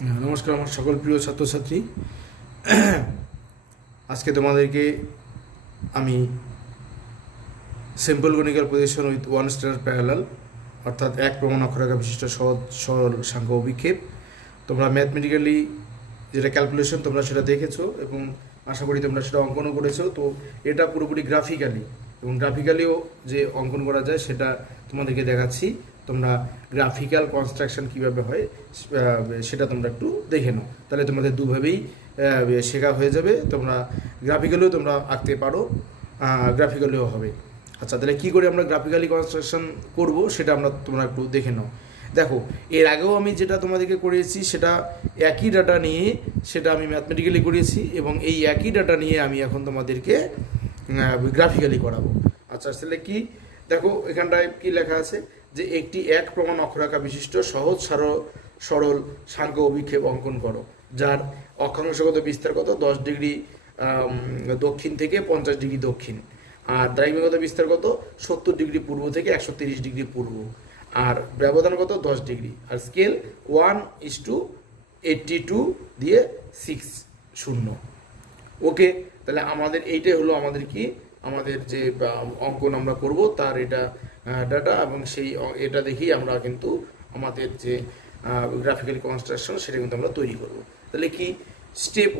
নমস্কার আমার সকল প্রিয় ছাত্রছাত্রী। আজকে তোমাদেরকে আমি simple conical position with one standard parallel অর্থাৎ এক প্রমাণ অক্ষরেখা বিশিষ্ট সহজ সরল সাংখ্য অভিক্ষেপ, তোমরা ম্যাথমেটিক্যালি যেটা ক্যালকুলেশন তোমরা সেটা দেখেছো এবং আশা করি তোমরা সেটা অঙ্কনও করেছো। তো এটা পুরোপুরি গ্রাফিক্যালি এবং গ্রাফিক্যালিও যে অঙ্কন করা যায় সেটা তোমাদেরকে দেখাচ্ছি। তোমরা গ্রাফিক্যাল কনস্ট্রাকশন কীভাবে হয় সেটা তোমরা একটু দেখে নাও, তাহলে তোমাদের দুভাবেই শেখা হয়ে যাবে। তোমরা গ্রাফিক্যালিও তোমরা আঁকতে পারো, গ্রাফিক্যালিও হবে। আচ্ছা, তাহলে কী করে আমরা গ্রাফিক্যালি কনস্ট্রাকশন করব সেটা তোমরা একটু দেখে নাও। দেখো, এর আগেও আমি যেটা তোমাদেরকে করিয়েছি সেটা একই ডাটা নিয়ে সেটা আমি ম্যাথমেটিক্যালি করিয়েছি এবং এই একই ডাটা নিয়ে আমি এখন তোমাদেরকে গ্রাফিক্যালি করাবো। আচ্ছা, তাহলে কি দেখো এখানটায় কি লেখা আছে যে একটি এক প্রমাণ অক্ষরেখা বিশিষ্ট সহজ সরল সাংখ্য অভিক্ষেপ অঙ্কন করো, যার অক্ষাংশগত বিস্তার কত 10 ডিগ্রি দক্ষিণ থেকে 50 ডিগ্রি দক্ষিণ, আর দ্রাঘিমাগত বিস্তার কত 70 ডিগ্রি পূর্ব থেকে 130 ডিগ্রি পূর্ব, আর ব্যবধান কত 10 ডিগ্রি, আর স্কেল 1:82 দিয়ে 6:0। ওকে, তাহলে আমাদের এইটাই হলো আমাদের কি আমাদের যে অঙ্কন আমরা করব তার এটা ডাটা, এবং সেই এটা দেখেই আমরা কিন্তু আমাদের যে গ্রাফিক্যাল কনস্ট্রাকশন সেটা কিন্তু আমরা তৈরি করব। তাহলে কি স্টেপ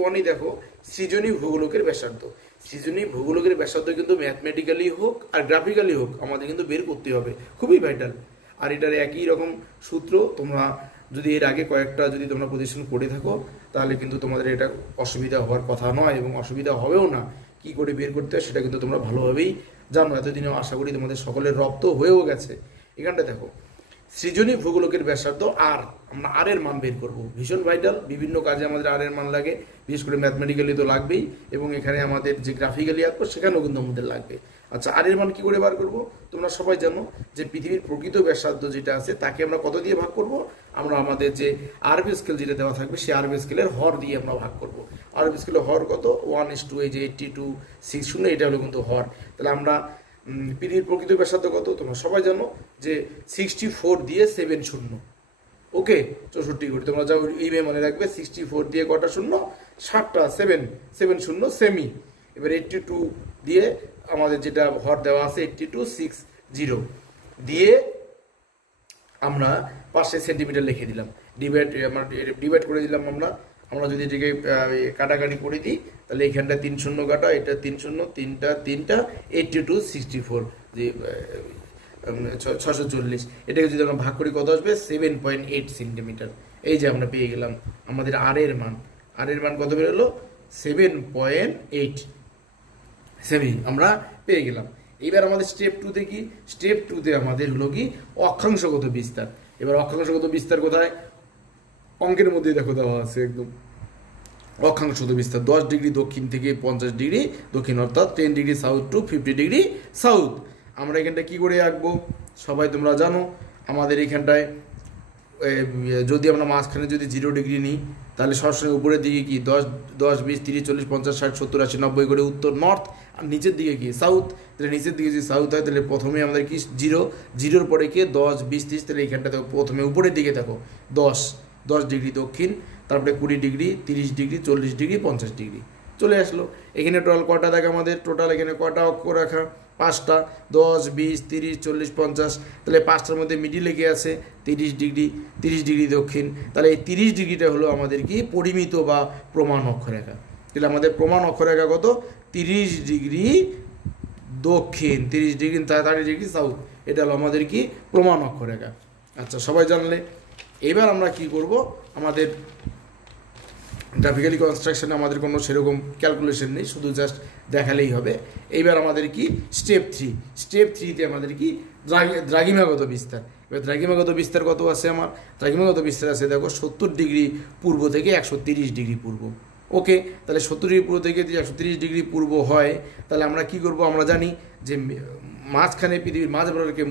ওয়ানই দেখো সৃজনী ভূগোলকের ব্যাসার্ধ। সৃজনী ভূগোলকের ব্যাসার্ধ কিন্তু ম্যাথমেটিক্যালি হোক আর গ্রাফিক্যালি হোক আমাদের কিন্তু বের করতে হবে, খুবই ভাইটাল। আর এটার একই রকম সূত্র, তোমরা যদি এর আগে কয়েকটা যদি তোমরা পজিশন করে থাকো তাহলে কিন্তু তোমাদের এটা অসুবিধা হওয়ার কথা নয় এবং অসুবিধা হবেও না। কি করে বের করতে হয় সেটা কিন্তু তোমরা ভালোভাবেই জানো, এতদিনেও আশা করি তোমাদের সকলের রপ্ত হয়েও গেছে। এখানটা দেখো সৃজনী ভূগোলকের ব্যাসার্ধ আর আমরা আর এর মান বের করব, ভীষণ ভাইটাল। বিভিন্ন কাজে আমাদের আর এর মান লাগে, বিশেষ করে ম্যাথমেটিক্যালি তো লাগবেই, এবং এখানে আমাদের যে গ্রাফিক্যালি আঁকবো সেখানেও কিন্তু আমাদের লাগবে। আচ্ছা, আর এর মান কি করে বার করব? তোমরা সবাই জানো যে পৃথিবীর প্রকৃত ব্যাসার্ধ যেটা আছে তাকে আমরা কত দিয়ে ভাগ করব? আমরা আমাদের যে আরবি স্কেল যেটা দেওয়া থাকবে সেই আরবি স্কেলের হর দিয়ে আমরা ভাগ করব। আরবি স্কেলের হর কত 1:2, এই যে 82:6 এটা হলো কিন্তু হর। তাহলে আমরা পৃথিবীর প্রকৃত ব্যাসার্ধ কত তোমরা সবাই জানো যে 64 দিয়ে 7:0। ওকে, 64 করে তোমরা যাও এইভাবে মনে রাখবে, 64 দিয়ে কটা শূন্য 7টা 7 সেমি। এবার 82 দিয়ে আমাদের যেটা হর দেওয়া আছে 82:6 দিয়ে আমরা 5 সেন্টিমিটার লিখে দিলাম, ডিভাইড করে দিলাম। আমরা যদি এটাকে কাটাকাটি করে দিই তাহলে এখানটা 3 শূন্য কাটা, এটা 3 শূন্য, 3টা 82:64 যে 640। এটাকে যদি আমরা ভাগ করি কত আসবে 7.8 সেন্টিমিটার। এই যে আমরা পেয়ে গেলাম আমাদের আর এর মান কত বেরোলো 7.8 সেমি আমরা পেয়ে গেলাম। এবার আমাদের স্টেপ 2তে কি? স্টেপ 2তে আমাদের হলো কি অক্ষাংশগত বিস্তার। এবার অক্ষাংশগত বিস্তার কোথায়? অঙ্কের মধ্যে দেখো দেওয়া আছে একদম অক্ষাংশগত বিস্তার 10 ডিগ্রি দক্ষিণ থেকে 50 ডিগ্রি দক্ষিণ, অর্থাৎ 10 degree south two 50 degree south. আমরা এখানটা কি করে আঁকবো সবাই তোমরা জানো। আমাদের এখানটায় যদি আমরা মাঝখানে যদি 0 ডিগ্রি নিই তাহলে সবসময় উপরের দিকে কি 10, 20, 30, 40, 50, 60, 70, 80, 90 করে উত্তর নর্থ, আর নিচের দিকে কি সাউথ। তাহলে নিচের দিকে যদি সাউথ হয় তাহলে প্রথমে আমাদের কি 0 পরে কি 10, 20, 30, তাহলে এইখানটাতে প্রথমে উপরের দিকে দেখো 10 ডিগ্রি দক্ষিণ, তারপরে 20 ডিগ্রি, 30 ডিগ্রি, 40 ডিগ্রি, 50 ডিগ্রি চলে আসলো। এখানে টোটাল কটা থাকে আমাদের? টোটাল এখানে কটা অক্ষরেখা? 5টা, 10, 20, 30, 40, 50। তাহলে 5টার মধ্যে মিডিলে কে আছে 30 ডিগ্রি দক্ষিণ। তাহলে এই 30 ডিগ্রিটা হলো আমাদের কি পরিমিত বা প্রমাণ অক্ষরেখা। তাহলে আমাদের প্রমাণ অক্ষরেখা কত 30 ডিগ্রি দক্ষিণ, 30 ডিগ্রি 30 ডিগ্রি সাউথ, এটা হলো আমাদের কি প্রমাণ অক্ষরেখা। আচ্ছা, সবাই জানলে। এবার আমরা কি করব, আমাদের গ্রাফিক্যালি কনস্ট্রাকশনে আমাদের কোনো সেরকম ক্যালকুলেশন নেই, শুধু জাস্ট দেখালেই হবে। এইবার আমাদের কি স্টেপ 3তে আমাদের কি দ্রাঘিমাগত বিস্তার। এবার দ্রাঘিমাগত বিস্তার কত আছে? আমার দ্রাঘিমাগত বিস্তার আছে দেখো 70 ডিগ্রি পূর্ব থেকে 130 ডিগ্রি পূর্ব। ওকে, তাহলে 70 ডিগ্রি পূর্ব থেকে যদি 130 ডিগ্রি পূর্ব হয় তাহলে আমরা কি করব? আমরা জানি যে মাঝখানে পৃথিবীর মাঝ বরাবরকে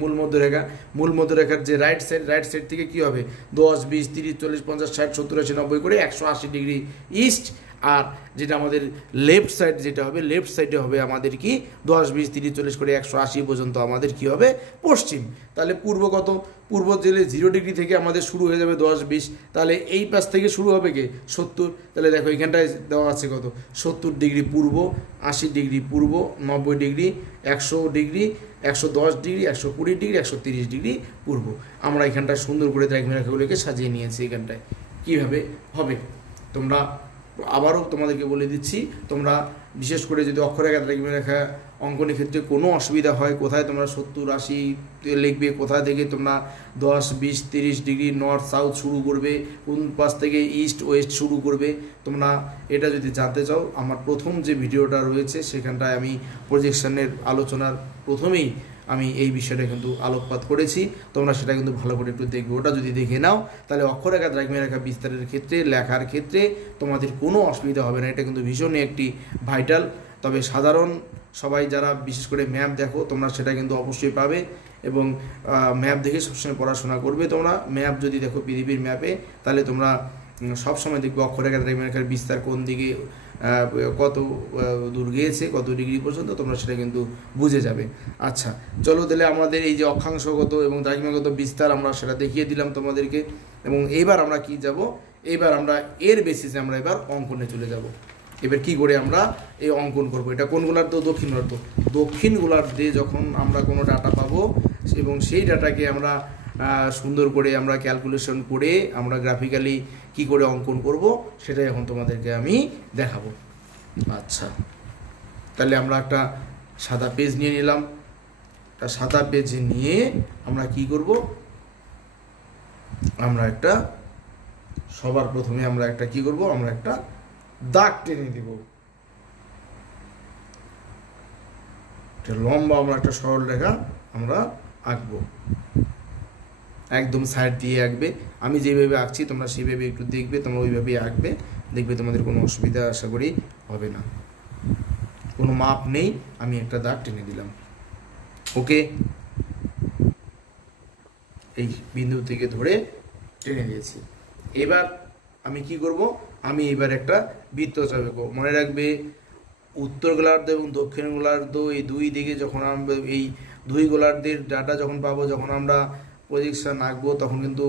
মূল মধ্যরেখার যে রাইট সাইড থেকে কি হবে 10, 20, 30, 40, 50, 60, 70, 80, 90 করে 180 ডিগ্রি ইস্ট, আর যেটা আমাদের লেফট সাইড যেটা হবে, লেফট সাইডে হবে আমাদের কি 10 20 30 40 করে 180 পর্যন্ত আমাদের কি হবে পশ্চিম। তাহলে পূর্ব কত, পূর্ব জেলে 0 ডিগ্রি থেকে আমাদের শুরু হয়ে যাবে 10 20, তাহলে এই পাশ থেকে শুরু হবে কি 70। তাহলে দেখো এখানটায় দেওয়া আছে কত 70 ডিগ্রি পূর্ব, 80 ডিগ্রি পূর্ব, 90 degree, 100 degree, 110 degree, 120 degree, 130 degree পূর্ব। আমরা এখানটায় সুন্দর করে দ্রাঘিমা রেখাগুলোকে সাজিয়ে নিয়েছি। এখানটায় কীভাবে হবে তোমরা আবারও তোমাদেরকে বলে দিচ্ছি, তোমরা বিশেষ করে যদি অক্ষরেখা দ্রাঘিমা রেখা অঙ্কনের ক্ষেত্রে কোনো অসুবিধা হয়, কোথায় তোমরা 70 80 লিখবে, কোথা থেকে তোমরা 10 20 30 ডিগ্রি নর্থ সাউথ শুরু করবে, কোন পাশ থেকে ইস্ট ওয়েস্ট শুরু করবে, তোমরা এটা যদি জানতে চাও আমার প্রথম যে ভিডিওটা রয়েছে সেখানটায় আমি প্রজেকশনের আলোচনার প্রথমেই আমি এই বিষয়টা কিন্তু আলোকপাত করেছি, তোমরা সেটা কিন্তু ভালো করে একটু দেখবে। ওটা যদি দেখে নাও তাহলে অক্ষরেখা দ্রাঘিমা রেখা বিস্তারের ক্ষেত্রে লেখার ক্ষেত্রে তোমাদের কোনো অসুবিধা হবে না। এটা কিন্তু ভীষণই একটি ভাইটাল। তবে সাধারণ সবাই যারা বিশেষ করে ম্যাপ দেখো তোমরা সেটা কিন্তু অবশ্যই পাবে, এবং ম্যাপ দেখে সবসময় পড়াশোনা করবে। তোমরা ম্যাপ যদি দেখো পৃথিবীর ম্যাপে তাহলে তোমরা সবসময় দেখবে অক্ষরেখা দ্রাঘিমা রেখার বিস্তার কোন দিকে কত দূর গিয়েছে, কত ডিগ্রি পর্যন্ত, তোমরা সেটা কিন্তু বুঝে যাবে। আচ্ছা চলো তাহলে আমাদের এই যে অক্ষাংশগত এবং দ্রাঘিমাগত বিস্তার আমরা সেটা দেখিয়ে দিলাম তোমাদেরকে, এবং এইবার আমরা কি যাব, এইবার আমরা এর বেসিসে আমরা এবার অঙ্কনে চলে যাব। এবার কি করে আমরা এই অঙ্কন করব, এটা কোন গোলার্ধ, দক্ষিণ গোলার্ধ। দক্ষিণ গোলার্ধে যখন আমরা কোনো ডাটা পাবো এবং সেই ডাটাকে আমরা সুন্দর করে আমরা ক্যালকুলেশন করে আমরা গ্রাফিক্যালি কি করে অঙ্কন করব সেটাই এখন তোমাদেরকে আমি দেখাবো। আচ্ছা তাহলে আমরা একটা সাদা পেজ নিয়ে নিলাম। একটা সাদা পেজ নিয়ে আমরা কি করব, আমরা একটা সবার প্রথমে আমরা একটা কি করব, আমরা একটা দাগ টেনে দিব। লম্বা আমরা একটা সরল রেখা আমরা আঁকবো, একদম সাইড দিয়ে আঁকবে। আমি যেভাবে আঁকছি তোমরা সেইভাবে একটু দেখবে, তোমরা ওইভাবেই আঁকবে, দেখবে তোমাদের কোনো অসুবিধা আশা করি হবে না। কোনো মাপ নেই, আমি একটা দাগ টেনে দিলাম। ওকে, এই বিন্দু থেকে ধরে টেনে দিয়েছি। এবার আমি কি করব, আমি এবার একটা বৃত্ত চাপাবো। মনে রাখবে উত্তর গোলার্ধ এবং দক্ষিণ গোলার্ধ এই দুই দিকে যখন আমরা এই দুই গোলার্ধের ডাটা যখন পাবো, যখন আমরা প্রজেকশন আঁকবো তখন কিন্তু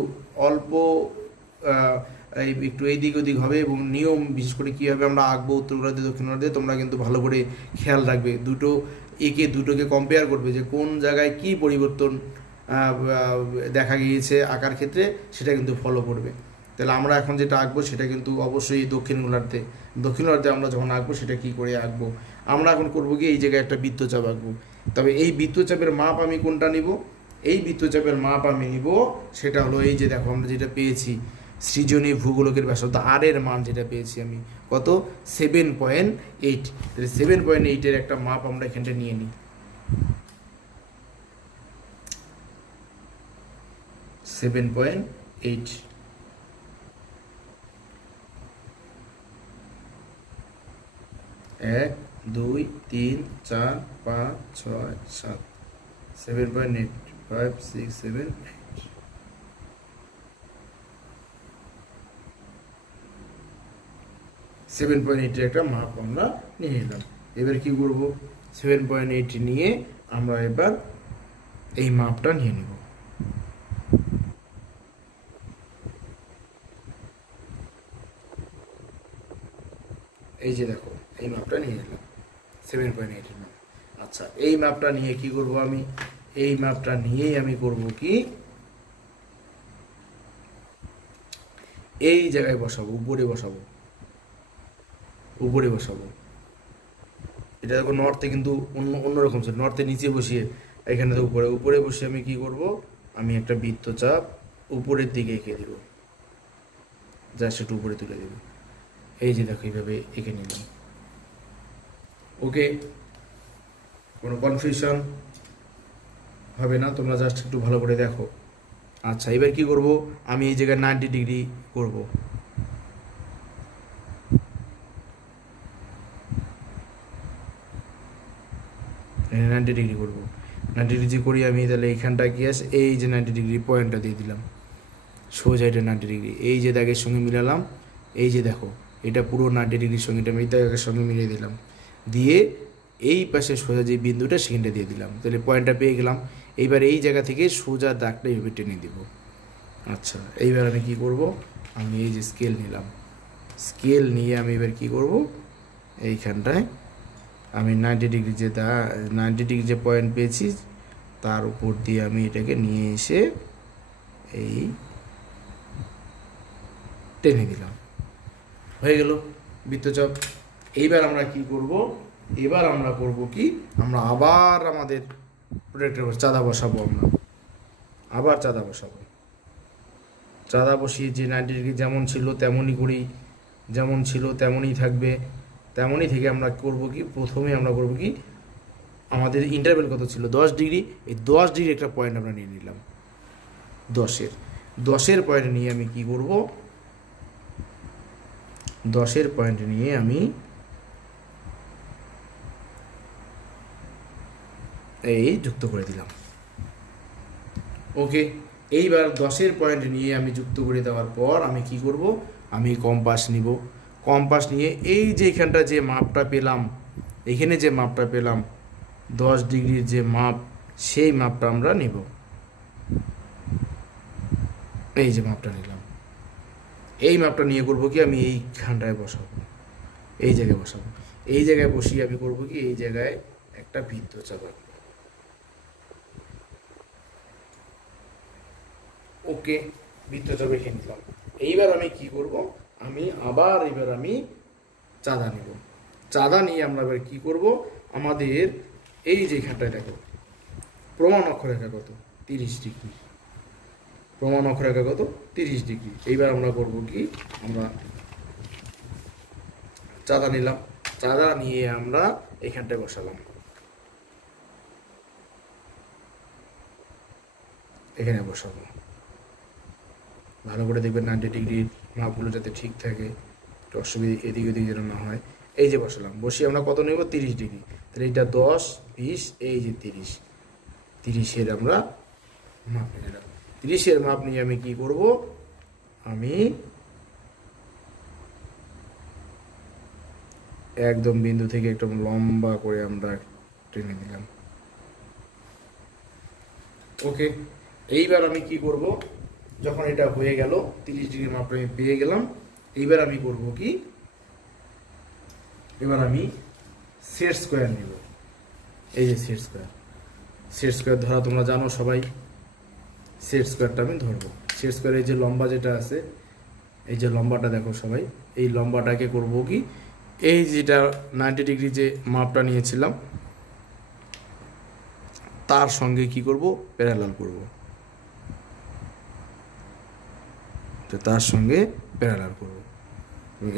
অল্প একটু এই দিক ওদিক হবে, এবং নিয়ম বিশেষ করে কীভাবে আমরা আঁকবো উত্তর গোলার্ধে দক্ষিণ গোলার্ধে তোমরা কিন্তু ভালো করে খেয়াল রাখবে। দুটোকে কম্পেয়ার করবে যে কোন জায়গায় কি পরিবর্তন দেখা গিয়েছে আঁকার ক্ষেত্রে, সেটা কিন্তু ফলো করবে। তাহলে আমরা এখন যেটা আঁকবো সেটা কিন্তু অবশ্যই দক্ষিণ গোলার্ধে আমরা যখন আঁকবো সেটা কি করে আঁকবো, আমরা এখন করবো কি এই জায়গায় একটা বৃত্তচাপ আঁকবো। তবে এই বৃত্তচাপের মাপ আমি কোনটা নিব, এই বৃত্তচাপের মাপ আমি নিব সেটা হলো এই যে দেখো আমরা যেটা পেয়েছি সৃজনী ভূগোলকের ব্যাসার্ধ আর এর মান যেটা পেয়েছি আমি কত 7.8। 7.8 একটা মাপ আমরা এখানটা নিয়ে নিই। 7.8 1 2 3 4 5 6 7 7.8 5 6 7 8 7.8 একটা মাপ আমরা নিয়ে নিলাম। এবার কি করব, 7.8 নিয়ে আমরা এবার এই মাপটা নিয়ে নিব। এই যে দেখো এই মাপটা নিয়ে নিলাম 7.8 এর মাপ। আচ্ছা এই মাপটা নিয়ে কি করব, আমি এই মাপটা নিয়েই আমি করব কি এই জায়গায় বসাবো, উপরে বসাবো। এটা দেখো নর্থে কিন্তু অন্যরকম ছিল, নর্থে নিচে বসিয়ে এখানে তো উপরে বসিয়ে আমি কি করব, আমি একটা বৃত্তচাপ উপরের দিকে এঁকে দিব, জাস্ট একটু উপরে তুলে দেব। এই যে দেখো এইভাবে এঁকে নিলাম। ওকে, কোনো কনফিউশন হবে না, তোমরা জাস্ট একটু ভালো করে দেখো। আচ্ছা এবার কি করব, আমি এই জায়গায় 90 ডিগ্রি করব। নাইনটি ডিগ্রি করবো। 90 ডিগ্রি করি আমি, তাহলে এইখানটা কি আছে, এই যে 90 ডিগ্রি পয়েন্টটা দিয়ে দিলাম সোজা, এটা 90 ডিগ্রি। এই যে দাগের সঙ্গে মিলালাম, এই যে দেখো এটা পুরো 90 ডিগ্রির সঙ্গে এটা এটার সঙ্গে মিলিয়ে দিলাম, দিয়ে এই পাশে সোজা যে বিন্দুটা সেখানটা দিয়ে দিলাম, তাহলে পয়েন্টটা পেয়ে গেলাম। এইবার এই জায়গা থেকে সোজা দাগটা এইভাবে টেনে দিব। আচ্ছা, এইবার আমি কি করব, আমি এই যে স্কেল নিলাম, স্কেল নিয়ে আমি এবার কি করব, এইখানটায় আমি 90 ডিগ্রি যে 90 ডিগ্রি যে পয়েন্ট পেয়েছি তার উপর দিয়ে আমি এটাকে নিয়ে এসে এই টেনে দিলাম, হয়ে গেল বৃত্তচাপ। এইবার আমরা কি করব, এবার আমরা করব কি, আমরা আবার আমাদের প্রোডাক্টের চাঁদা বসাবো, আমরা আবার চাঁদা বসাবো। চাঁদা বসিয়ে যে 90 ডিগ্রি যেমন ছিল তেমনই করি, যেমন ছিল তেমনই থাকবে, তেমনই থেকে আমরা করব কি, প্রথমে আমরা করব কি, আমাদের ইন্টারভেল কত ছিল 10 ডিগ্রি, এই 10 ডিগ্রি একটা পয়েন্ট আমরা নিয়ে নিলাম, 10-এর পয়েন্ট নিয়ে আমি কি করব, 10-এর পয়েন্ট নিয়ে আমি এই যুক্ত করে দিলাম। ওকে, এইবার 10-এর পয়েন্ট নিয়ে আমি যুক্ত করে দেওয়ার পর আমি কি করব, আমি কম্পাস নিব, কম্পাস নিয়ে এই যে এখানটা যে মাপটা পেলাম, এখানে যে মাপটা পেলাম 10 ডিগ্রির যে মাপ, সেই মাপটা আমরা নিব, এই যে মাপটা নিলাম, এই মাপটা নিয়ে করব কি, আমি এইখানটায় বসাবো, এই জায়গায় বসাবো, এই জায়গায় বসিয়ে আমি করব কি, এই জায়গায় একটা বৃত্তচাপ আঁকবো। ওকে, বৃত্তচাপ এঁকে নিলাম। এইবার আমি কি করব, আমি আবার এবার আমি চাঁদা নিব, চাঁদা নিয়ে আমরা এবার কি করব, আমাদের এই যে এখানটায় দেখো প্রমাণ অক্ষরেখা কত 30 ডিগ্রি, প্রমাণ অক্ষরেখা কত 30 ডিগ্রি। এইবার আমরা করব কি, আমরা চাঁদা নিলাম, চাঁদা নিয়ে আমরা এখানটায় বসালাম, এখানে বসাবো, ভালো করে দেখবেন 90 ডিগ্রির মাপগুলো যাতে ঠিক থাকে, অসুবিধা এদিক ওদিক যেন না হয়। এই যে বসালাম, বসিয়ে আমরা কত নেব 30 ডিগ্রি, তাহলে এইটা 10, 20, এই যে 30-এর আমরা মাপ নিলাম। 30-এর মাপ নিয়ে আমি কি করব, আমি একদম বিন্দু থেকে একদম লম্বা করে আমরা টেনে দিলাম। ওকে, এইবার আমি কি করব, যখন এটা হয়ে গেল 30 ডিগ্রি মাপটা আমি পেয়ে গেলাম, এইবার আমি করব কি, এবার আমি সেট স্কোয়ার নিব, এই যে সেট স্কোয়ার ধরা তোমরা জানো সবাই, সেট স্কোয়ারটা আমি ধরবো। সেট স্কোয়ারের যে লম্বা যেটা আছে, এই যে লম্বাটা দেখো সবাই, এই লম্বাটাকে করব কি, এই যেটা 90 ডিগ্রি যে মাপটা নিয়েছিলাম তার সঙ্গে কি করব, প্যারালাল করব, তার সঙ্গে প্যারালাল করব।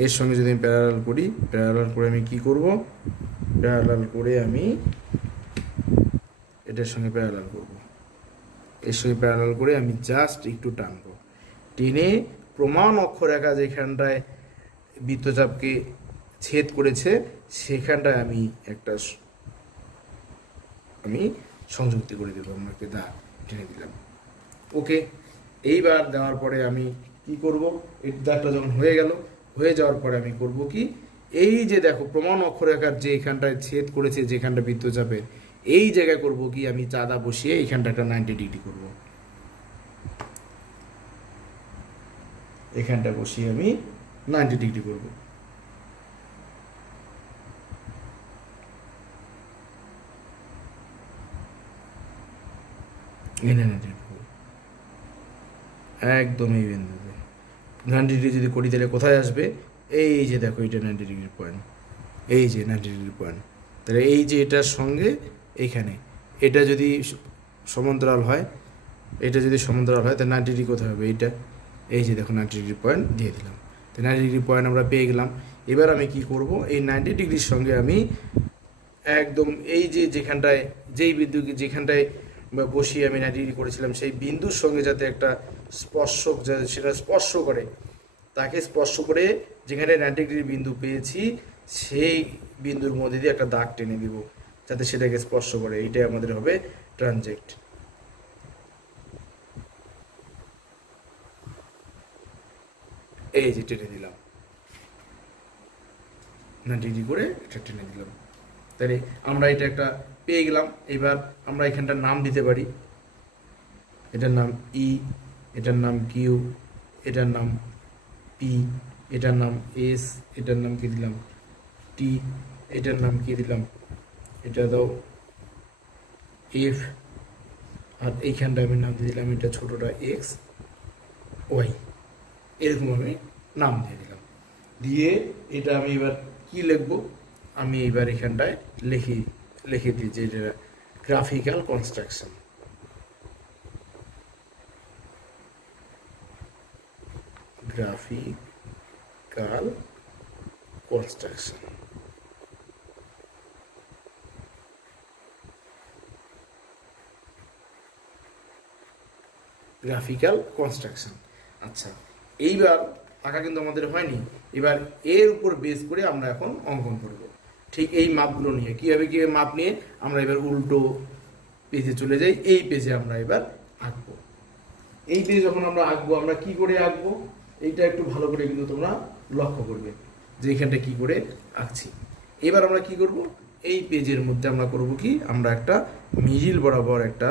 এর সঙ্গে যদি আমি প্যারালাল করি, প্যারালাল করে আমি কি করব, প্যারালাল করে আমি এটার সঙ্গে প্যারালাল করব, এর সঙ্গে প্যারালাল করে আমি জাস্ট একটু টানবো, টেনে প্রমাণ অক্ষরেখা যেখানটায় বৃত্তচাপকে ছেদ করেছে সেখানটায় আমি একটা আমি সংযুক্তি করে দেবো, আমাকে দাগ টেনে দিলাম। ওকে, এইবার দেওয়ার পরে আমি কি করব, এই দাগটা যখন হয়ে গেল, হয়ে যাওয়ার পরে আমি করব কি, এই যে দেখো প্রমাণ অক্ষরেখার যে এখানটায় ছেদ করেছে যেখানটা বৃত্তচাপের, এই জায়গায় করব কি, আমি চাঁদা বসিয়ে এখানটা একটা 90 ডিগ্রি করব, এখানটা বসিয়ে আমি 90 ডিগ্রি করব। একদম এই বিন্দুতে 90 ডিগ্রি যদি করি তাহলে কোথায় আসবে, এই যে দেখো এটা 90 ডিগ্রি পয়েন্ট, এই যে 90 ডিগ্রি পয়েন্ট, তাহলে এই যে এটার সঙ্গে এইখানে এটা যদি সমান্তরাল হয়, এটা যদি সমান্তরাল হয় তাহলে 90 ডিগ্রি কোথায় হবে, এইটা, এই যে দেখো 90 ডিগ্রি পয়েন্ট দিয়ে দিলাম, তো 90 ডিগ্রি পয়েন্ট আমরা পেয়ে গেলাম। এবার আমি কি করব, এই 90 ডিগ্রির সঙ্গে আমি একদম এই যে যেখানটায় যেই বিন্দু যেখানটায় বসিয়ে আমি 90 ডিগ্রি করেছিলাম সেই বিন্দুর সঙ্গে যাতে একটা স্পর্শক সেটা স্পর্শ করে, তাকে স্পর্শ করে যেখানে 90 ডিগ্রি বিন্দু পেয়েছি সেই বিন্দুর মধ্যে দিয়ে একটা দাগ টেনে দিব যাতে সেটাকে স্পর্শ করে, এইটাই আমাদের হবে ট্রানজেক্ট। এই যে টেনে দিলাম, 90 করে এটা টেনে দিলাম। তাহলে আমরা এটা একটা পেয়ে গেলাম। এবার আমরা এখানটার নাম দিতে পারি, এটার নাম ই, এটার নাম কিউ, এটার নাম পি, এটার নাম এস, এটার নাম কি দিলাম টি, এটার নাম কি দিলাম, এটা দাও এফ, আর এইখানটা আমি নাম দিয়ে দিলাম এটা ছোটোটা এক্স ওয়াই, এরকম আমি নাম দিয়ে দিলাম। দিয়ে এটা আমি এবার কি লিখব, আমি এবার এখানটায় লিখে দিই যে এটা graphical construction. Graphical construction, graphical construction. আচ্ছা, এইবার আঁকা কিন্তু আমাদের হয়নি, এবার এর উপর বেস করে আমরা এখন অঙ্কন করব। ঠিক এই মাপগুলো নিয়ে কীভাবে মাপ নিয়ে আমরা এবার উল্টো পেজে চলে যাই। এই পেজে আমরা এবার আঁকবো। এই পেজ যখন আমরা আঁকবো, আমরা কি করে আঁকবো এইটা একটু ভালো করে কিন্তু তোমরা লক্ষ্য করবে যে এইখানটা কি করে আঁকছি। এবার আমরা কি করব, এই পেজের মধ্যে আমরা করব কি, আমরা একটা মিডিল বরাবর একটা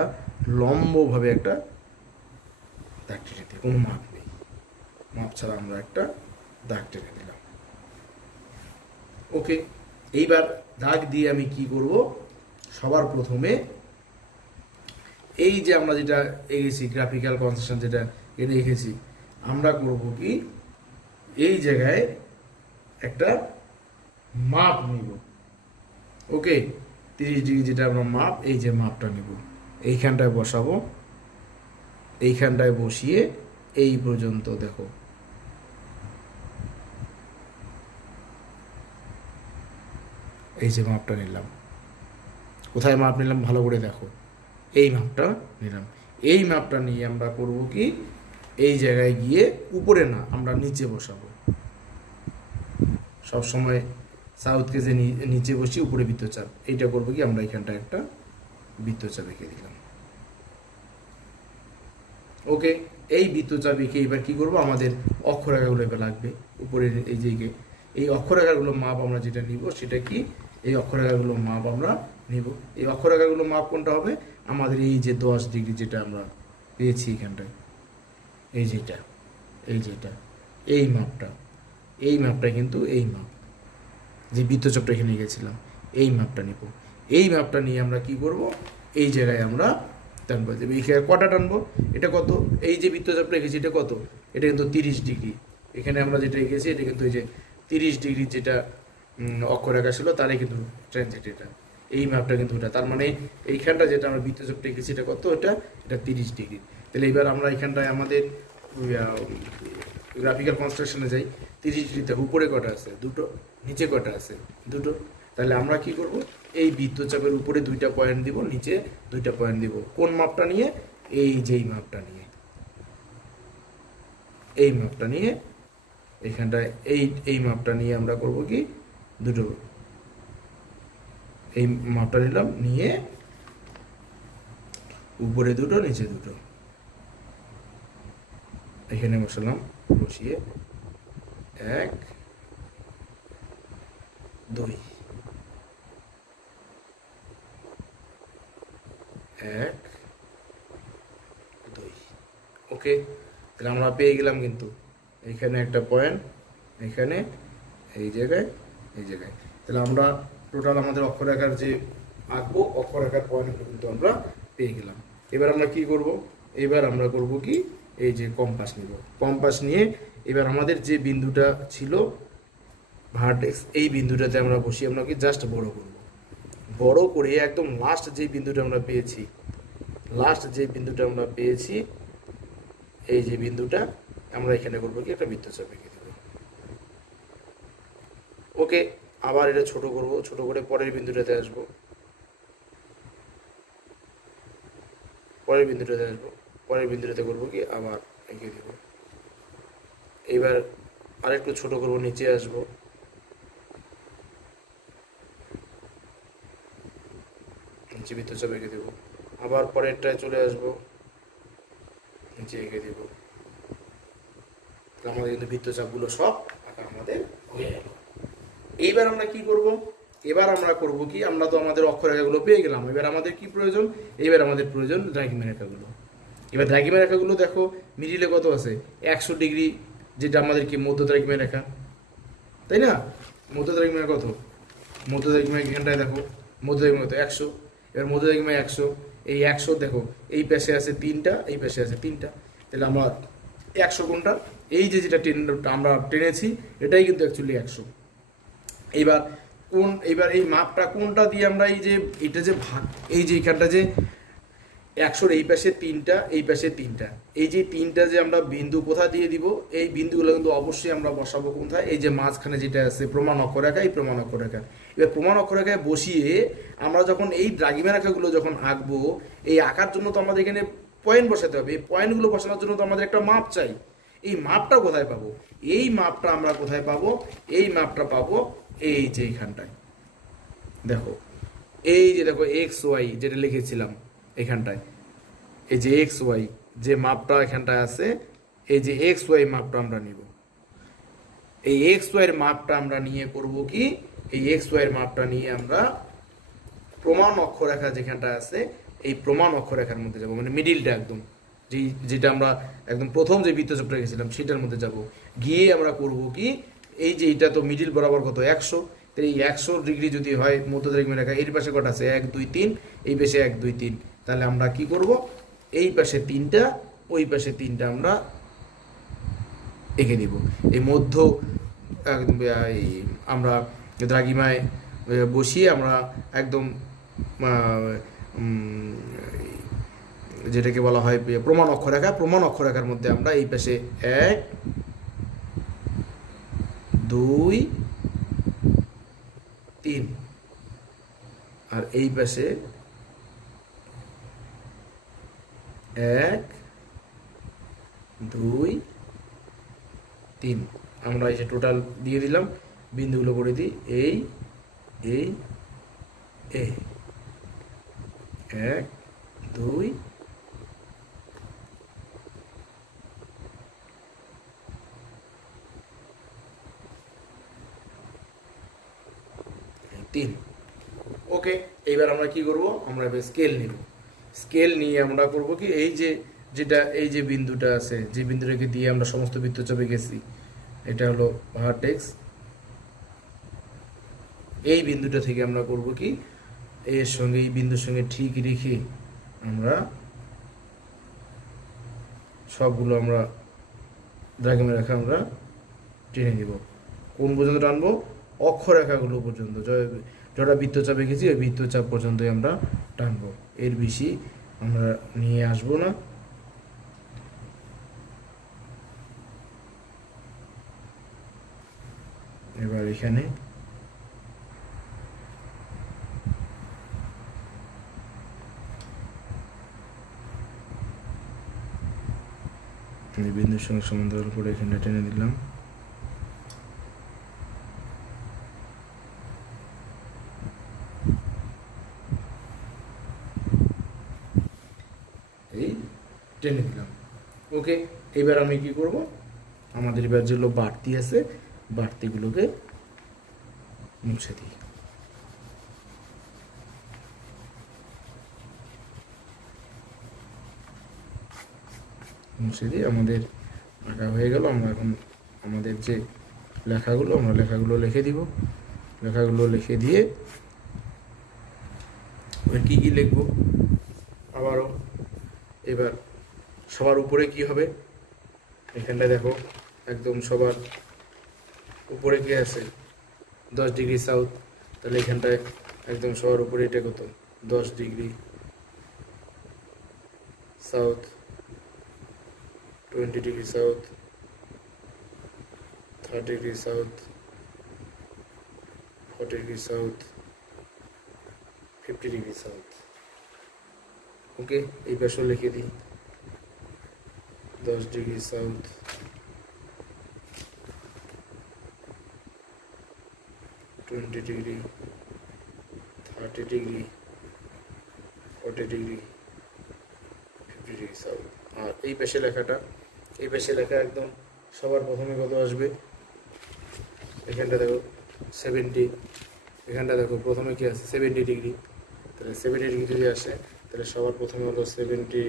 লম্বভাবে একটা দাগ টেনে দিই, কোনো মাপ নেই, মাপ ছাড়া আমরা একটা দাগ টেনে দিলাম। ওকে, এইবার দাগ দিয়ে আমি কি করব, সবার প্রথমে এই যে আমরা যেটা এঁকেছি গ্রাফিক্যাল কনস্ট্রাকশন যেটা এটা এঁকেছি, আমরা করব কি এই জায়গায় একটা মাপ নিব। ওকে, 30 ডিগ্রি যেটা আমরা মাপ, এই যে মাপটা নিব, এইখানটায় বসাবো, এইখানটায় বসিয়ে এই পর্যন্ত দেখো এই যে মাপটা নিলাম। কোথায় মাপ নিলাম ভালো করে দেখো, এই মাপটা নিলাম। এই মাপটা নিয়ে আমরা করব কি, এই জায়গায় গিয়ে উপরে না, আমরা নিচে বসাবো। সব সময় সাউথ কেজে নিচে বসি, উপরে বৃত্তচাপ। এইটা করবো কি, আমরা এখানটা একটা বৃত্তচাপ এঁকে দিলাম। ওকে, এই বৃত্তচাপ এঁকে এবার কি করব, আমাদের অক্ষরেখাগুলো এবার লাগবে উপরের এই যে এই অক্ষরেখাগুলো মাপ আমরা যেটা নিব সেটা কি, এই অক্ষরেখাগুলো মাপ আমরা নিব। এই অক্ষরেখাগুলো মাপ কোনটা হবে, আমাদের এই যে 10 ডিগ্রি যেটা আমরা পেয়েছি এখানটায়, এই যেটা এই মাপটা, এই মাপটা কিন্তু এই মাপ যে বৃত্তচাপটা এখানে গেছিলাম, এই মাপটা নিব। এই মাপটা নিয়ে আমরা কি করব, এই জায়গায় আমরা টানবো। এখানে কটা টানবো, এটা কত, এই যে বৃত্তচাপটা এঁকেছি এটা কত, এটা কিন্তু 30 ডিগ্রি। এখানে আমরা যেটা এঁকেছি এটা কিন্তু এই যে 30 ডিগ্রি যেটা অক্ষরেখা ছিল তারই কিন্তু ট্রানজেক্ট, এটা এই মাপটা কিন্তু ওটা। তার মানে এইখানটা যেটা আমরা বৃত্তচাপটা এঁকেছি এটা কত, এটা 30 ডিগ্রি। তাহলে এবার আমরা এখানটায় আমাদের গ্রাফিক্যাল কনস্ট্রাকশনে যাই। 30 ডিগ্রিতে উপরে কটা আছে, দুটো, নিচে কটা আছে, দুটো। তাহলে আমরা কি করব, এই বৃত্তচাপের উপরে 2টা পয়েন্ট দিব, নিচে 2টা পয়েন্ট দিব। কোন মাপটা নিয়ে, এই যেই মাপটা নিয়ে, এই মাপটা নিয়ে এইখানটায় এই মাপটা নিয়ে আমরা করব কি, দুটো, এই মাপটা নিলাম, নিয়ে উপরে দুটো নিচে দুটো এখানে বসালাম, বসিয়ে 1 2 1 2। ওকে, তাহলে আমরা পেয়ে গেলাম কিন্তু এইখানে একটা পয়েন্ট, এখানে এই জায়গায়, এই জায়গায়। তাহলে আমরা টোটাল আমাদের অক্ষরেখার যে আঁকবো, অক্ষরেখার পয়েন্টগুলো কিন্তু আমরা পেয়ে গেলাম। এবার আমরা কি করব, এবার আমরা করব কি, এই যে কম্পাস নিব। কম্পাস নিয়ে এবার আমাদের যে বিন্দুটা ছিল ভার্টেক্স, এই বিন্দুটাতে আমরা বসিয়ে আমরা কি জাস্ট বড় করব। বড় করে একদম লাস্ট যে বিন্দুটা আমরা পেয়েছি, এই যে বিন্দুটা আমরা এখানে করবো কি, একটা বৃত্তচাপ এঁকে দেব। ওকে, আবার এটা ছোট করব, ছোট করে পরের বিন্দুটাতে আসবো, পরের বিন্দুটাতে করবো কি, আবার এঁকে দেব। এবার আরেকটু ছোট করব, নিচে আসবো, নিচে বৃত্তচাপ এঁকে দেবো। আবার পরেরটায় চলে আসবো, নিচে এঁকে দেব। আমাদের কিন্তু বৃত্তচাপগুলো সব আঁকা আমাদের হয়ে গেল। এইবার আমরা কি করব, এবার আমরা করব কি, আমরা তো আমাদের অক্ষরেখাগুলো পেয়ে গেলাম, এবার আমাদের কি প্রয়োজন, এবার আমাদের প্রয়োজন দ্রাঘিমা রেখাগুলো। এবার দ্রাঘিমা রেখাগুলো দেখো মিডিলে কত আছে, 100 ডিগ্রি, যেটা আমাদের কি মধ্য দ্রাঘিমা রেখা, তাই না? মধ্য দ্রাঘিমা কত, মধ্য দ্রাঘিমা এখানটায় দেখো মধ্য দ্রাঘিমা কত 100, এবার মধ্য দ্রাঘিমা 100, এই 100 দেখো এই পাশে আছে 3টা, এই পাশে আছে 3টা, তাহলে আমরা 100 কোনটা, এই যে যেটা আমরা টেনেছি এটাই কিন্তু অ্যাকচুয়ালি 100। এইবার এইবার এই মাপটা কোনটা দিয়ে আমরা এই যে এটা যে ভাগ, এই যে এখানটা যে 100 এই পাশে 3টা, এই পাশে 3টা, এই যে 3টা যে আমরা বিন্দু কোথা দিয়ে দিব, এই বিন্দুগুলো কিন্তু অবশ্যই আমরা বসাবো কোথায়, এই যে মাঝখানে যেটা আছে প্রমাণ অক্ষরেখা, এই প্রমাণ অক্ষরেখা। এবার প্রমাণ অক্ষরেখায় বসিয়ে আমরা যখন এই দ্রাঘিমা রেখাগুলো যখন আঁকবো, এই আঁকার জন্য তো আমাদের এখানে পয়েন্ট বসাতে হবে, এই পয়েন্টগুলো বসানোর জন্য তো আমাদের একটা মাপ চাই। এই মাপটা কোথায় পাবো, এই মাপটা আমরা কোথায় পাবো, এই মাপটা পাবো এই যে এইখানটায় দেখো, এই যে দেখো এক্স ওয়াই যেটা লিখেছিলাম এখানটায়, এই যে এক্স ওয়াই যে মাপটা এখানটায় আছে, এই যে এক্স ওয়াই মাপটা আমরা নিব। এই এক্স ওয়াই এর মাপটা আমরা নিয়ে করব কি, এই এক্স ওয়াই এর মাপটা নিয়ে আমরা প্রমাণ অক্ষরেখা যেখানটা আছে এই প্রমাণ অক্ষরেখার মধ্যে যাব, মানে মিডিলটা একদম যেটা আমরা একদম প্রথম যে বৃত্তচাপটা রেখেছিলাম সেটার মধ্যে যাব, গিয়ে আমরা করব কি, এই যে এটা তো মিডিল বরাবর কত 100, তাই এই 100 ডিগ্রি যদি হয় মধ্য দ্রাঘিমা রেখা, এর পাশে কটা আছে 1 2 3, এই পাশে 1 2 3, তাহলে আমরা কি করব, এই পাশে 3টা ওই পাশে 3টা আমরা এঁকে দিব। এই মধ্য আমরা দ্রাঘিমায় বসিয়ে আমরা একদম যেটাকে বলা হয় প্রমাণ অক্ষরেখা, প্রমাণ অক্ষরেখার মধ্যে আমরা এই পাশে 1 2 3 আর এই পাশে 1 2 3 আমরা এই যে টোটাল দিয়ে দিলাম, বিন্দুগুলো করে দিই, এই এই এই 1 2 3। ওকে, এইবার আমরা কি করব, আমরা এবার স্কেল নিব, স্কেল নিয়ে আমরা করব কি, এই যে যেটা এই যে বিন্দুটা আছে, যে বিন্দুটাকে দিয়ে আমরা সমস্ত বৃত্তচাপে গেছি, এটা হলো ভার্টেক্স, এই বিন্দুটা থেকে আমরা করব কি, এর সঙ্গে এই বিন্দুর সঙ্গে ঠিক রেখে আমরা সবগুলো আমরা দ্রাঘিমা রেখা আমরা টেনে নিব। কোন পর্যন্ত টানবো, অক্ষরেখাগুলো পর্যন্ত, যটা বৃত্তচাপ এঁকেছি ওই বৃত্তচাপ পর্যন্তই আমরা টানবো, এর বেশি আমরা নিয়ে আসবো না। এবার এখানে বিন্দুর সঙ্গে সমান্তরাল করে এখানে টেনে দিলাম, এই টেনে দিলাম। ওকে, এবার আমি কি করব, আমাদের এবার যেগুলো বাড়তি আছে বাড়তিগুলোকে মুছে দিই। মুছে দিয়ে আমাদের আঁকা হয়ে গেল। আমরা এখন আমাদের যে লেখাগুলো, আমরা লেখাগুলো লিখে দিব, লেখাগুলো লিখে দিয়ে এবার কী কী লিখব আবারও। এবার সবার উপরে কি হবে, এখানটায় দেখো একদম সবার উপরে কি আছে 10 ডিগ্রি সাউথ, তাহলে এখানটায় একদম সবার উপরে এটা কত 10 degree south, 20 degree south, 30 degree south, 40 degree south, 50 degree south. Okay, এই পাশেও লিখে দিই 10 degree south, 20 degree, 30 degree, 40 degree, 50 degree south. আর এই পাশে লেখাটা, এই পাশে লেখা একদম সবার প্রথমে কত আসবে, এখানটা দেখো 70, এখানটা দেখো প্রথমে কি আছে 70 ডিগ্রি, তাহলে 70 ডিগ্রি যদি আসে তাহলে সবার প্রথমে হলো 70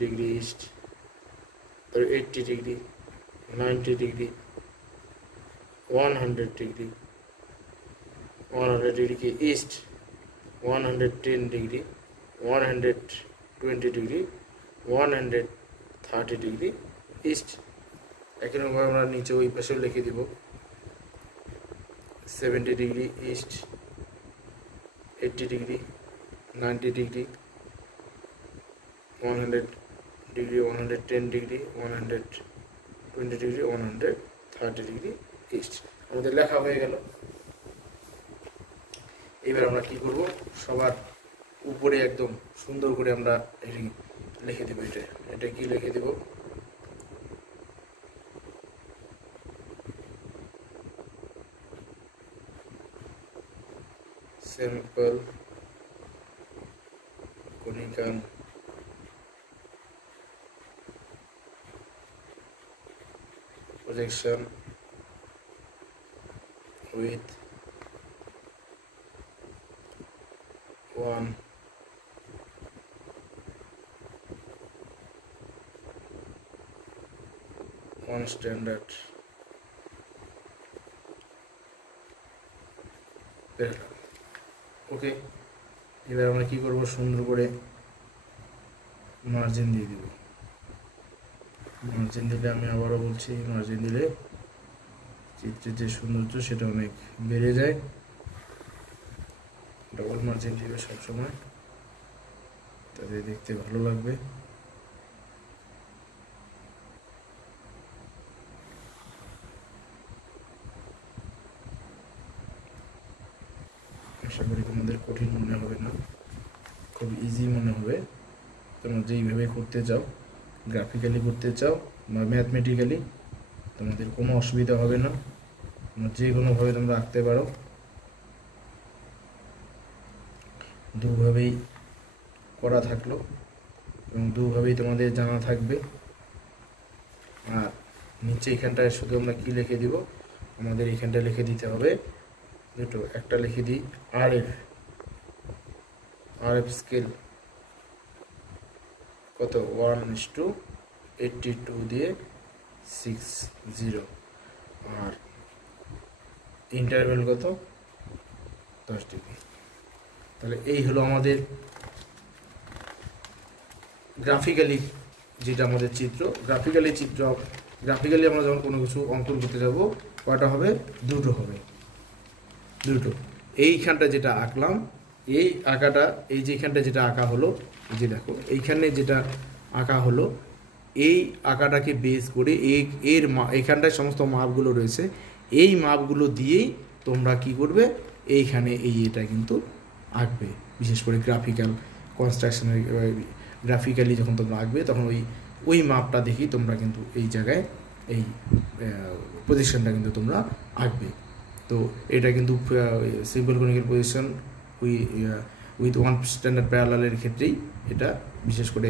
ডিগ্রি ইস্ট, তারপরে 80 ডিগ্রি, 90 ডিগ্রি, 100 ডিগ্রি, 100 ডিগ্রি কি east, 110 degree, 120 degree, 130 degree east. একই রকম আমরা নিচে ওই পাশেও লিখে দিব 70 degree east, 80 degree, 90 degree, 100 degree, 110 degree, 120 degree, 130 degree east. আমাদের লেখা হয়ে গেল। এবার আমরা কি করব, সবার উপরে একদম সুন্দর করে আমরা লিখে দেব। এটা কি লিখে দেব, simple conical projection with one standard ওকে। এবার আমরা কি করব, সুন্দর করে মার্জিন দিয়ে দিব। মার্জিন দিলে, আমি আবারও বলছি, মার্জিন দিলে চিত্রের যে সৌন্দর্য সেটা অনেক বেড়ে যায়। ডবল মার্জিন দিবে সবসময়, তাদের দেখতে ভালো লাগবে। আশা করি তোমাদের কঠিন মনে হবে না, খুব ইজি মনে হবে। তোমরা যেইভাবে করতে চাও, গ্রাফিক্যালি করতে চাও বা ম্যাথমেটিক্যালি, তোমাদের কোনো অসুবিধা হবে না। তোমরা যে কোনোভাবে তোমরা আঁকতে পারো, দুভাবেই করা থাকলো এবং দুভাবেই তোমাদের জানা থাকবে। আর নিচে এখানটায় শুধু আমরা কি লিখে দিব, আমাদের এখানটায় লিখে দিতে হবে দুটো, একটা লিখে দিই RF স্কেল কত 1:82 দিয়ে 60, আর ইন্টারভ্যাল কত 10 ডিগ্রি। তাহলে এই হলো আমাদের গ্রাফিক্যালি যেটা আমাদের চিত্র। গ্রাফিক্যালি আমরা যখন কোনো কিছু অঙ্কন করতে যাব, কয়টা হবে, দুটো হবে, দুটো। এইখানটা যেটা আঁকলাম, এই আঁকাটা, এই যেখানটা যেটা আঁকা হলো, এই যে দেখো এইখানে যেটা আঁকা হলো, এই আঁকাটাকে বেস করে এইখানটায় সমস্ত মাপগুলো রয়েছে, এই মাপগুলো দিয়েই তোমরা কি করবে, এইখানে এটা কিন্তু আঁকবে। বিশেষ করে গ্রাফিক্যাল কনস্ট্রাকশনের গ্রাফিক্যালি যখন তোমরা আঁকবে, তখন ওই মাপটা দেখেই তোমরা কিন্তু এই জায়গায় এই পজিশনটা কিন্তু তোমরা আঁকবে। তো এটা কিন্তু simple conical position with one standard প্যারালালের ক্ষেত্রেই এটা, বিশেষ করে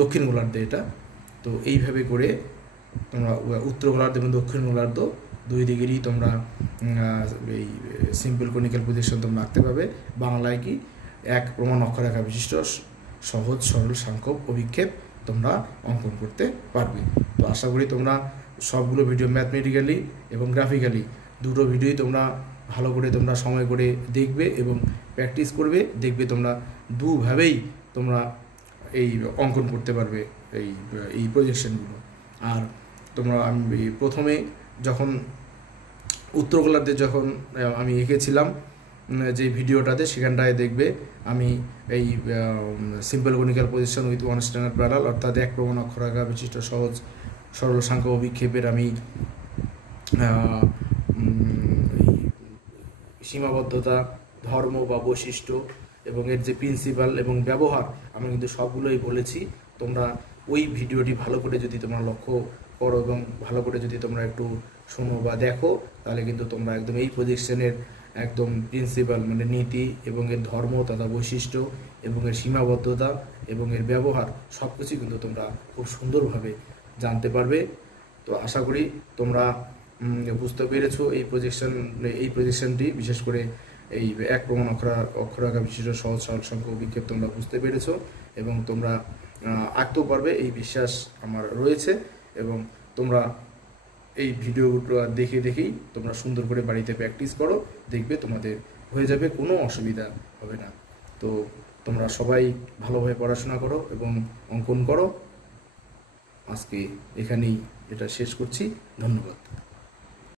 দক্ষিণ গোলার্ধে এটা। তো এইভাবে করে তোমরা উত্তর গোলার্ধ এবং দক্ষিণ গোলার্ধ দুই দিকেরই তোমরা এই সিম্পল কনিক্যাল পজিশন তোমরা আঁকতে পাবে। বাংলায় কি, এক প্রমাণ অক্ষরেখা বিশিষ্ট সহজ সরল সাংখ্যক অভিক্ষেপ তোমরা অঙ্কন করতে পারবে। তো আশা করি তোমরা সবগুলো ভিডিও ম্যাথমেটিক্যালি এবং গ্রাফিক্যালি দুটো ভিডিওই তোমরা ভালো করে তোমরা সময় করে দেখবে এবং প্র্যাকটিস করবে। দেখবে তোমরা দুভাবেই তোমরা এই অঙ্কন করতে পারবে এই প্রজেকশনগুলো। আর তোমরা, আমি প্রথমে যখন উত্তর গোলার্ধে যখন আমি এঁকেছিলাম যে ভিডিওটাতে, সেখানটায় দেখবে আমি এই simple conical position with one standard parallel, অর্থাৎ এক প্রমাণ অক্ষরেখা বিশিষ্ট সহজ সরল সাংখ্যক অভিক্ষেপের আমি সীমাবদ্ধতা, ধর্ম বা বৈশিষ্ট্য এবং এর যে প্রিন্সিপাল এবং ব্যবহার, আমি কিন্তু সবগুলোই বলেছি। তোমরা ওই ভিডিওটি ভালো করে যদি তোমরা লক্ষ্য করো এবং ভালো করে যদি তোমরা একটু শোনো বা দেখো, তাহলে কিন্তু তোমরা একদম এই প্রজেকশনের একদম প্রিন্সিপাল মানে নীতি এবং এর ধর্ম তথা বৈশিষ্ট্য এবং এর সীমাবদ্ধতা এবং এর ব্যবহার সব কিছুই কিন্তু তোমরা খুব সুন্দরভাবে জানতে পারবে। তো আশা করি তোমরা বুঝতে পেরেছো এই প্রজেকশনটি বিশেষ করে এই এক প্রমাণ অক্ষরাঘাত বিশিষ্ট সহজ সরল সংখ্যক বিক্ষেপ তোমরা বুঝতে পেরেছো এবং তোমরা আঁকতেও পারবে এই বিশ্বাস আমার রয়েছে। এবং তোমরা এই ভিডিওগুলো দেখেই তোমরা সুন্দর করে বাড়িতে প্র্যাকটিস করো, দেখবে তোমাদের হয়ে যাবে, কোনো অসুবিধা হবে না। তো তোমরা সবাই ভালোভাবে পড়াশোনা করো এবং অঙ্কন করো। আজকে এখানেই এটা শেষ করছি। ধন্যবাদ।